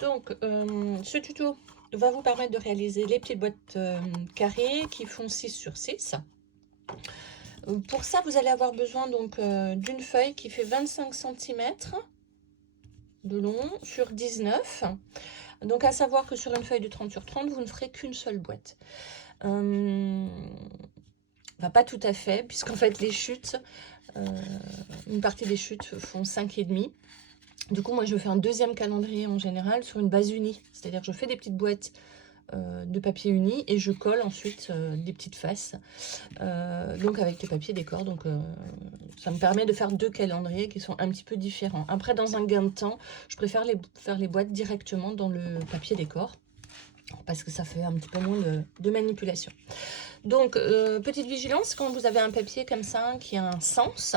Donc, ce tuto va vous permettre de réaliser les petites boîtes carrées qui font 6 sur 6. Pour ça, vous allez avoir besoin donc d'une feuille qui fait 25 cm de long sur 19. Donc, à savoir que sur une feuille de 30 sur 30, vous ne ferez qu'une seule boîte. Enfin, pas tout à fait, puisqu'en fait, les chutes, une partie des chutes font 5,5. Du coup, moi, je fais un deuxième calendrier en général sur une base unie. C'est-à-dire que je fais des petites boîtes de papier uni et je colle ensuite des petites faces. Donc, avec des papiers décor. Donc, ça me permet de faire deux calendriers qui sont un petit peu différents. Après, dans un gain de temps, je préfère faire les boîtes directement dans le papier décor. Parce que ça fait un petit peu moins de manipulation. Donc, petite vigilance, quand vous avez un papier comme ça qui a un sens,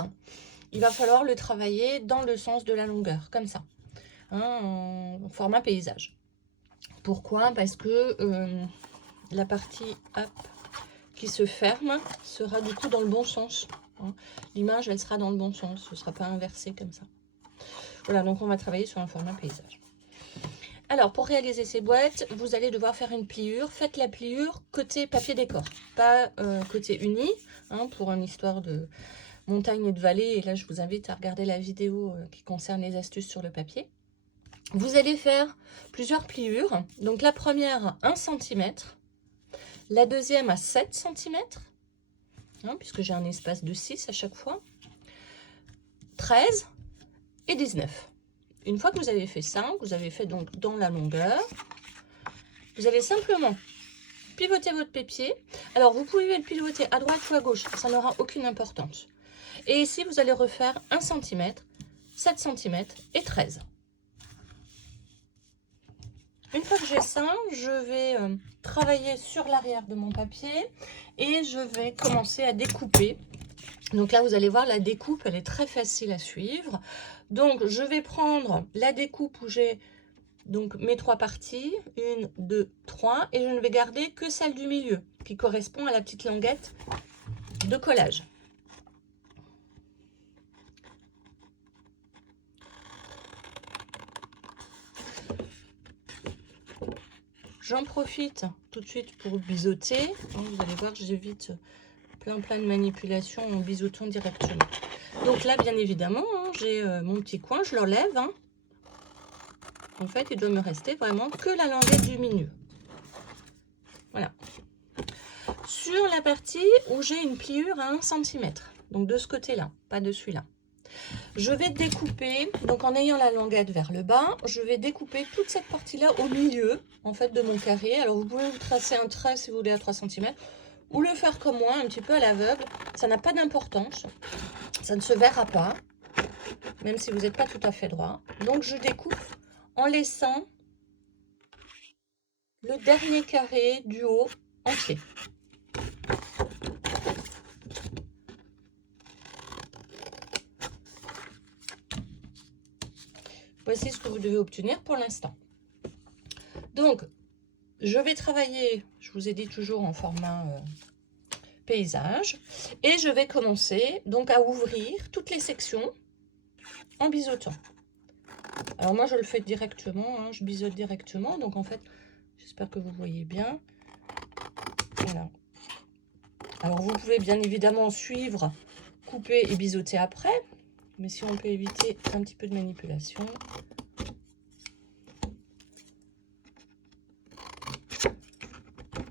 il va falloir le travailler dans le sens de la longueur, comme ça, hein, en format paysage. Pourquoi? Parce que la partie qui se ferme sera du coup dans le bon sens. Hein. L'image, elle sera dans le bon sens, ce ne sera pas inversé comme ça. Voilà, donc on va travailler sur un format paysage. Alors, pour réaliser ces boîtes, vous allez devoir faire une pliure. Faites la pliure côté papier décor, pas côté uni, hein, pour une histoire de montagne et de vallée. Et là, je vous invite à regarder la vidéo qui concerne les astuces sur le papier. Vous allez faire plusieurs pliures. Donc, la première à 1 cm, la deuxième à 7 cm, hein, puisque j'ai un espace de 6 à chaque fois, 13 et 19. Une fois que vous avez fait ça, vous avez fait donc dans la longueur, vous allez simplement pivoter votre papier. Alors, vous pouvez le pivoter à droite ou à gauche, ça n'aura aucune importance. Et ici, vous allez refaire 1 cm, 7 cm et 13. Une fois que j'ai ça, je vais travailler sur l'arrière de mon papier et je vais commencer à découper. Donc là, vous allez voir, la découpe, elle est très facile à suivre. Donc, je vais prendre la découpe où j'ai donc mes 3 parties, 1, 2, 3, et je ne vais garder que celle du milieu, qui correspond à la petite languette de collage. J'en profite tout de suite pour biseauter. Vous allez voir, j'évite plein de manipulations en biseautant directement. Donc là, bien évidemment, hein, j'ai mon petit coin, je l'enlève. Hein. En fait, il doit me rester vraiment que la languette du milieu. Voilà. Sur la partie où j'ai une pliure à 1 cm, donc de ce côté-là, pas de celui-là. Je vais découper, donc en ayant la languette vers le bas, je vais découper toute cette partie-là au milieu, en fait, de mon carré. Alors, vous pouvez vous tracer un trait si vous voulez à 3 cm, ou le faire comme moi, un petit peu à l'aveugle. Ça n'a pas d'importance, ça ne se verra pas, même si vous n'êtes pas tout à fait droit. Donc, je découpe en laissant le dernier carré du haut entier. Voici ce que vous devez obtenir pour l'instant. Donc, je vais travailler, je vous ai dit toujours en format paysage, et je vais commencer donc à ouvrir toutes les sections en biseautant. Alors moi je le fais directement, hein, je biseaute directement, donc en fait, j'espère que vous voyez bien. Voilà. Alors vous pouvez bien évidemment suivre, couper et biseauter après, mais si on peut éviter un petit peu de manipulation.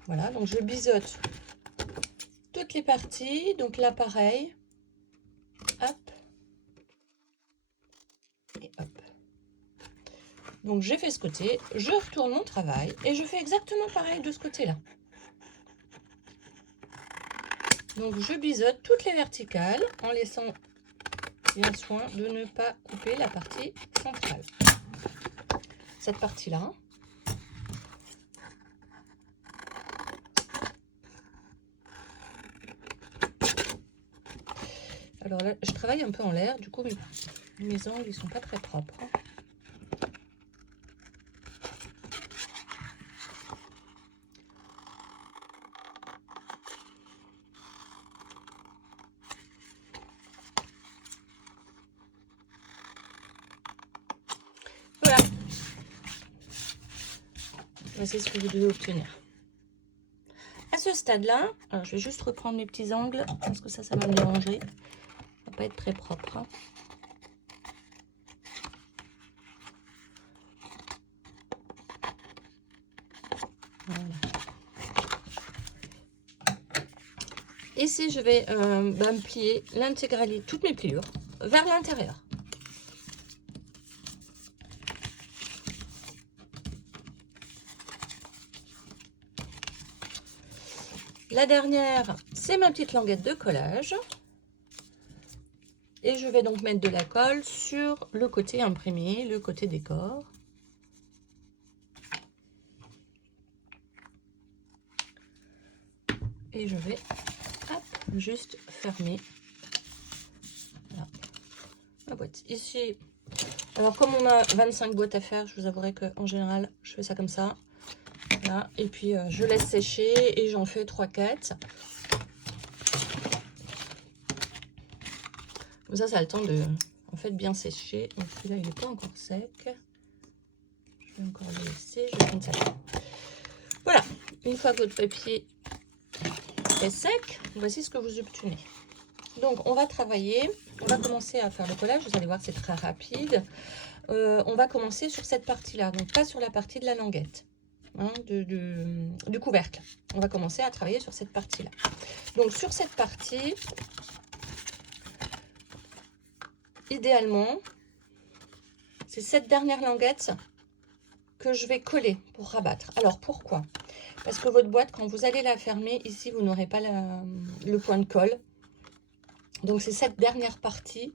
Voilà, donc je biseaute toutes les parties, donc là pareil, hop, et hop. Donc j'ai fait ce côté, je retourne mon travail et je fais exactement pareil de ce côté-là. Donc je biseaute toutes les verticales en laissant bien soin de ne pas couper la partie centrale. Cette partie-là. Alors là, je travaille un peu en l'air, du coup mes angles ils sont pas très propres. Voilà. voici ce que vous devez obtenir. À ce stade-là, je vais juste reprendre mes petits angles parce que ça va me déranger. Ça va pas être très propre. Hein. Voilà. Ici, je vais me plier l'intégralité, toutes mes pliures, vers l'intérieur. La dernière, c'est ma petite languette de collage. Et je vais donc mettre de la colle sur le côté imprimé, le côté décor. Et je vais juste fermer voilà, ma boîte. Ici, alors comme on a 25 boîtes à faire, je vous avouerai qu'en général, je fais ça comme ça. Voilà. Et puis, je laisse sécher et j'en fais 3-4. Comme ça a le temps de en fait, bien sécher. Donc celui-là, il n'est pas encore sec. Je vais encore le laisser. Je vais prendre ça. Voilà. Une fois que votre papier est sec, voici ce que vous obtenez. Donc, on va travailler. On va commencer à faire le collage. Vous allez voir, c'est très rapide. On va commencer sur cette partie-là. Donc, pas sur la partie de la languette. Hein, du couvercle. On va commencer à travailler sur cette partie-là. Donc, sur cette partie, idéalement, c'est cette dernière languette que je vais coller pour rabattre. Alors, pourquoi? Parce que votre boîte, quand vous allez la fermer, ici, vous n'aurez pas le point de colle. Donc, c'est cette dernière partie,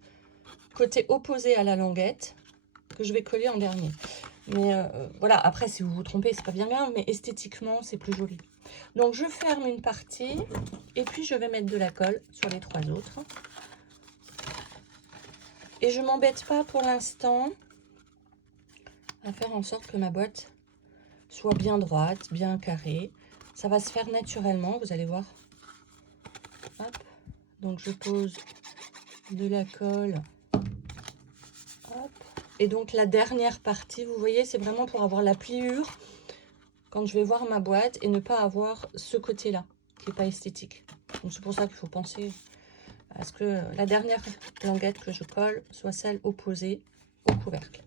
côté opposé à la languette, que je vais coller en dernier. Mais voilà, après, si vous vous trompez, c'est pas bien grave, mais esthétiquement, c'est plus joli. Donc, je ferme une partie et puis je vais mettre de la colle sur les 3 autres. Et je m'embête pas pour l'instant à faire en sorte que ma boîte soit bien droite, bien carrée. Ça va se faire naturellement, vous allez voir. Hop. Donc, je pose de la colle. Hop. Et donc, la dernière partie, vous voyez, c'est vraiment pour avoir la pliure quand je vais voir ma boîte et ne pas avoir ce côté-là qui n'est pas esthétique. Donc, c'est pour ça qu'il faut penser à ce que la dernière languette que je colle soit celle opposée au couvercle.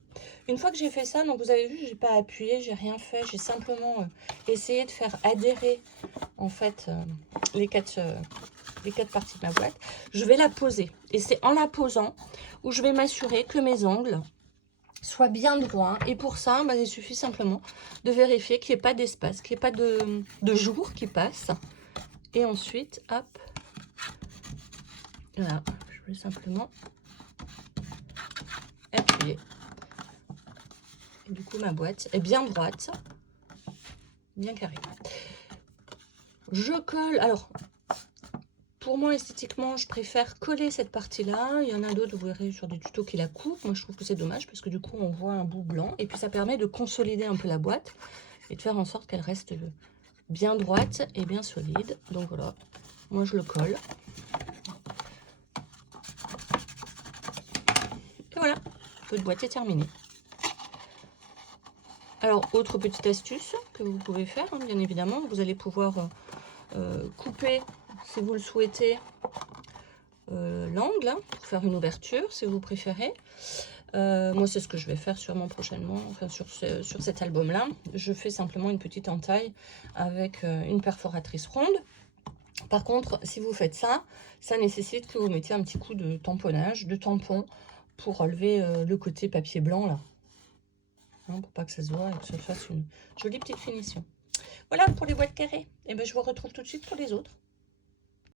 Une fois que j'ai fait ça, donc vous avez vu, je n'ai pas appuyé, j'ai rien fait, j'ai simplement essayé de faire adhérer en fait les quatre parties de ma boîte. Je vais la poser et c'est en la posant où je vais m'assurer que mes angles soient bien droits. Et pour ça, il suffit simplement de vérifier qu'il n'y ait pas d'espace, qu'il n'y ait pas de jour qui passe. Et ensuite, hop, voilà, je vais simplement appuyer. Et du coup, ma boîte est bien droite, bien carrée. Je colle, alors... Pour moi, esthétiquement, je préfère coller cette partie-là. Il y en a d'autres, vous verrez, sur des tutos qui la coupent. Moi, je trouve que c'est dommage parce que du coup, on voit un bout blanc. Et puis, ça permet de consolider un peu la boîte et de faire en sorte qu'elle reste bien droite et bien solide. Donc, voilà. Moi, je le colle. Et voilà. Votre boîte est terminée. Alors, autre petite astuce que vous pouvez faire, hein, bien évidemment. Vous allez pouvoir couper, si vous le souhaitez, l'angle, hein, pour faire une ouverture si vous préférez. Moi c'est ce que je vais faire sûrement prochainement, enfin sur cet album là. Je fais simplement une petite entaille avec une perforatrice ronde. Par contre, si vous faites ça, ça nécessite que vous mettiez un petit coup de tamponnage, de tampon, pour relever le côté papier blanc là, hein, pour pas que ça se voit et que ça fasse une jolie petite finition. Voilà pour les boîtes carrées. Et ben je vous retrouve tout de suite pour les autres.